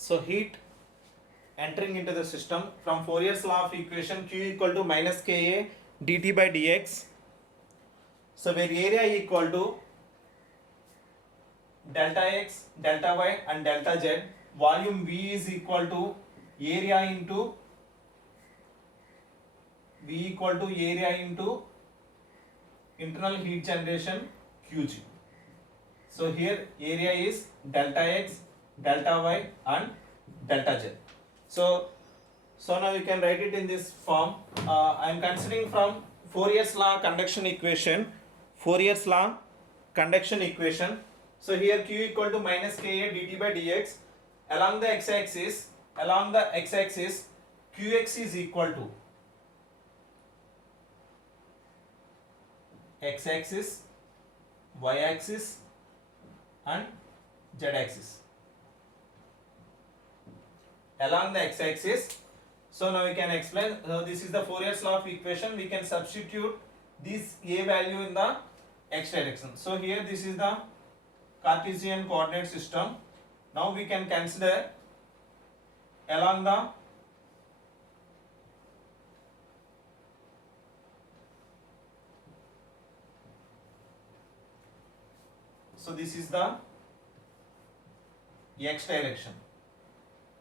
So heat entering into the system from Fourier's law of equation Q equal to minus Ka dt by dx. So where area equal to delta x, delta y and delta z, volume V is equal to area into internal heat generation Qg. So here area is delta x, delta y and delta z. So now you can write it in this form. I am considering from Fourier's law conduction equation. So here Q equal to minus Ka dt by dx. Along the x-axis Qx is equal to x-axis, y-axis and z-axis. Along the x-axis, so now we can explain. So this is the Fourier's law of equation. We can substitute this a value in the x direction. So here this is the Cartesian coordinate system. Now we can consider along the so this is the x direction.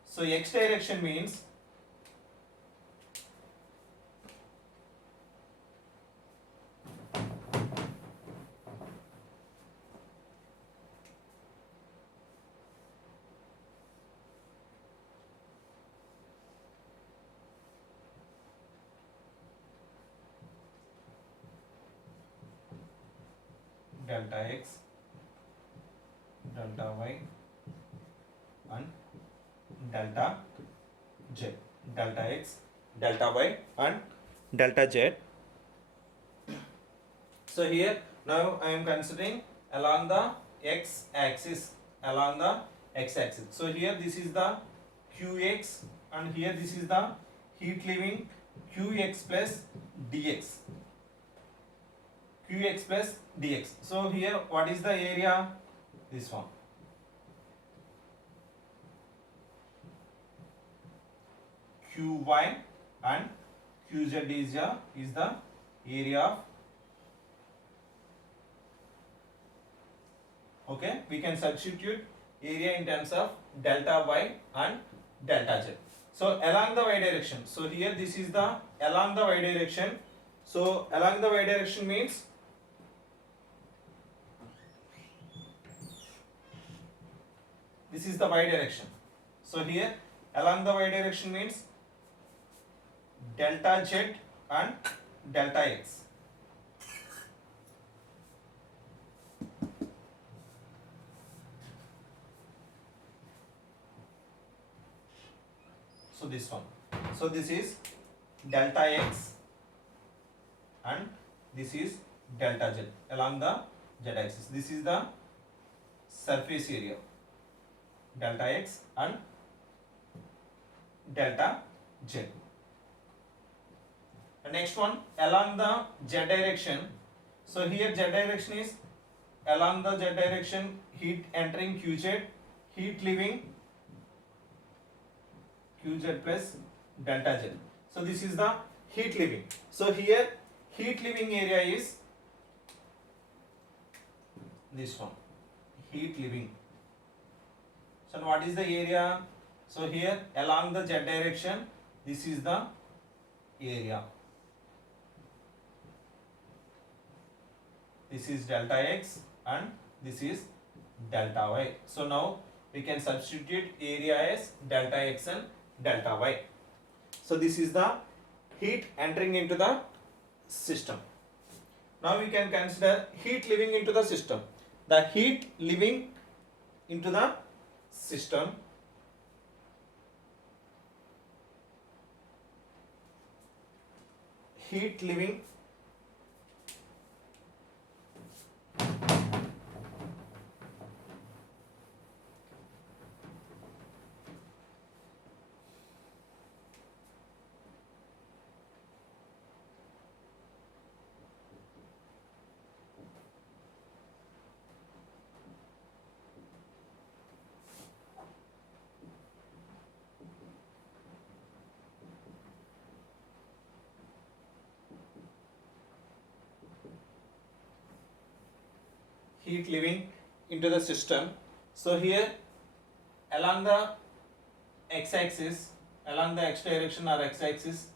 So x direction means delta x, delta y and delta z. Delta x, delta y and delta z. So here now I am considering along the x axis. So here this is the Qx and here this is the heat leaving Qx plus dx. So here what is the area? This one. Qy and Qz is the area of. Okay, we can substitute area in terms of delta y and delta z. So along the y direction. So here this is the along the y direction. So along the y direction means this is the y direction. So here along the y direction means delta z and delta x. So this one. So this is delta x and this is delta z along the z axis. This is the surface area, delta x and delta z. The next one along the z direction. So here z direction is along the z direction, heat entering Qz, heat leaving Qz plus delta z. So this is the heat leaving. So here heat leaving area is this one, heat leaving. So what is the area? So here along the z direction, this is the area. This is delta x and this is delta y. So now we can substitute area as delta x and delta y. So this is the heat entering into the system. Now we can consider heat leaving into the system. The heat leaving into the system heat leaving into the system. So here along the x-axis, along the x direction or x-axis,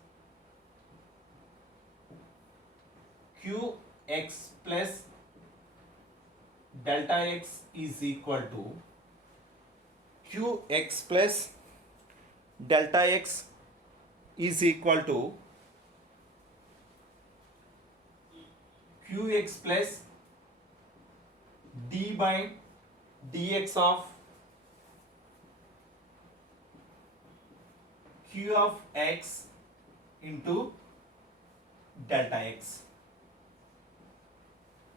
Qx plus delta x is equal to Qx plus delta x is equal to Qx plus d by dx of Q of x into delta x.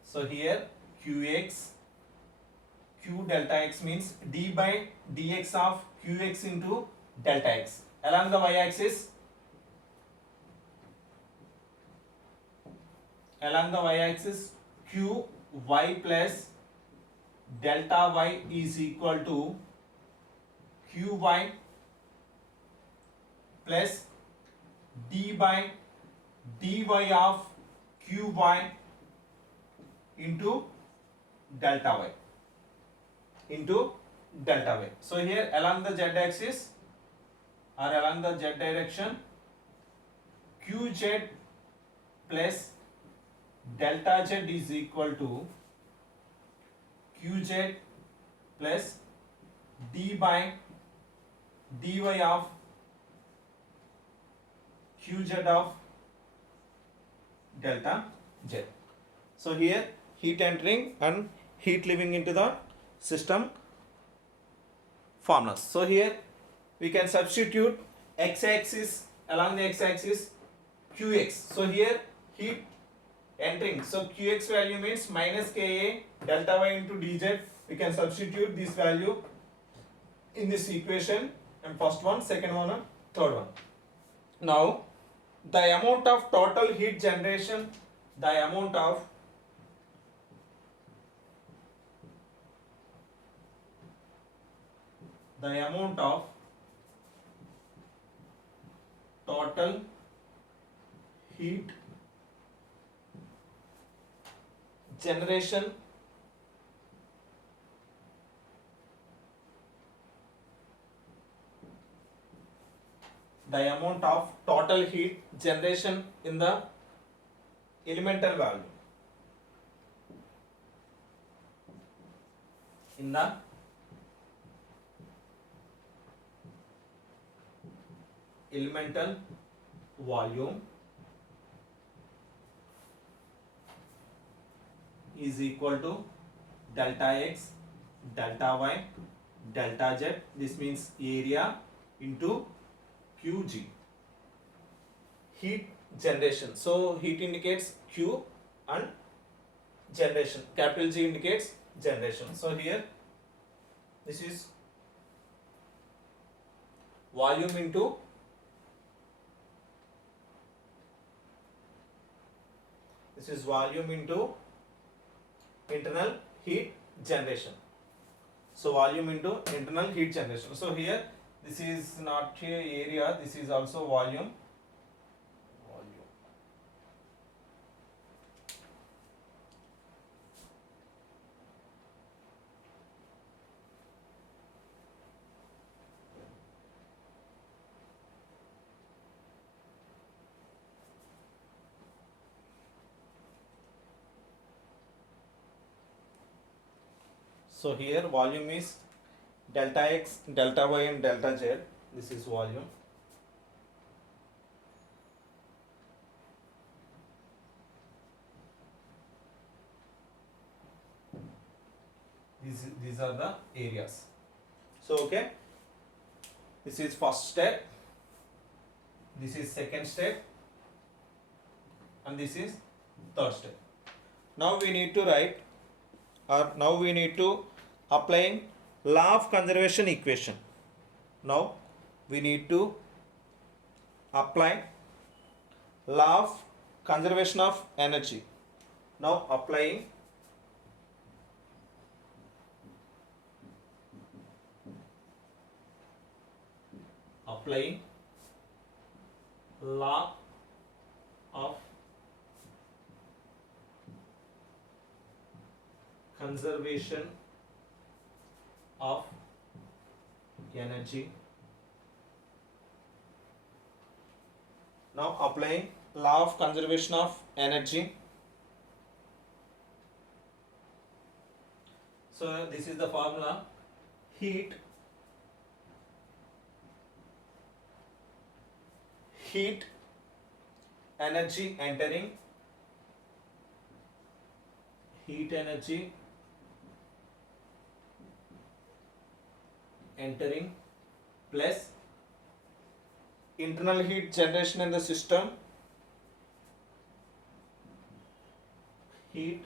So here Qx, Q delta x means d by dx of Qx into delta x. Along the y-axis, Q y plus delta y is equal to Q y plus d by dy of Q y into delta y. So here along the z axis or along the z direction, Qz plus delta z is equal to Qz plus d by dy of Qz of delta z. So here heat entering and heat leaving into the system formulas. So here we can substitute x-axis, along the x-axis Qx. So here heat entering, so Qx value means minus Ka delta y into dz. We can substitute this value in this equation, and first one, second one and third one. Now the amount of total heat generation, the amount of total heat generation in the elemental value, in the elemental volume is equal to delta x, delta y, delta z. This means area into Qg. Heat generation. So heat indicates Q and generation. Capital G indicates generation. So here this is volume into internal heat generation. So volume into internal heat generation. So here this is not here area, this is also volume. So here volume is delta x, delta y and delta z. This is volume. These are the areas. So okay, this is first step, this is second step, and this is third step. Now we need to write, or now we need to applying law of conservation equation. Now we need to apply law of conservation of energy. Now applying law of conservation of energy. Now applying law of conservation of energy. So this is the formula: heat energy entering, heat energy entering plus internal heat generation in the system, heat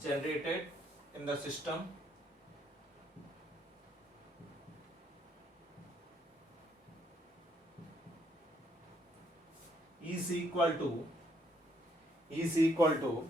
generated in the system is equal to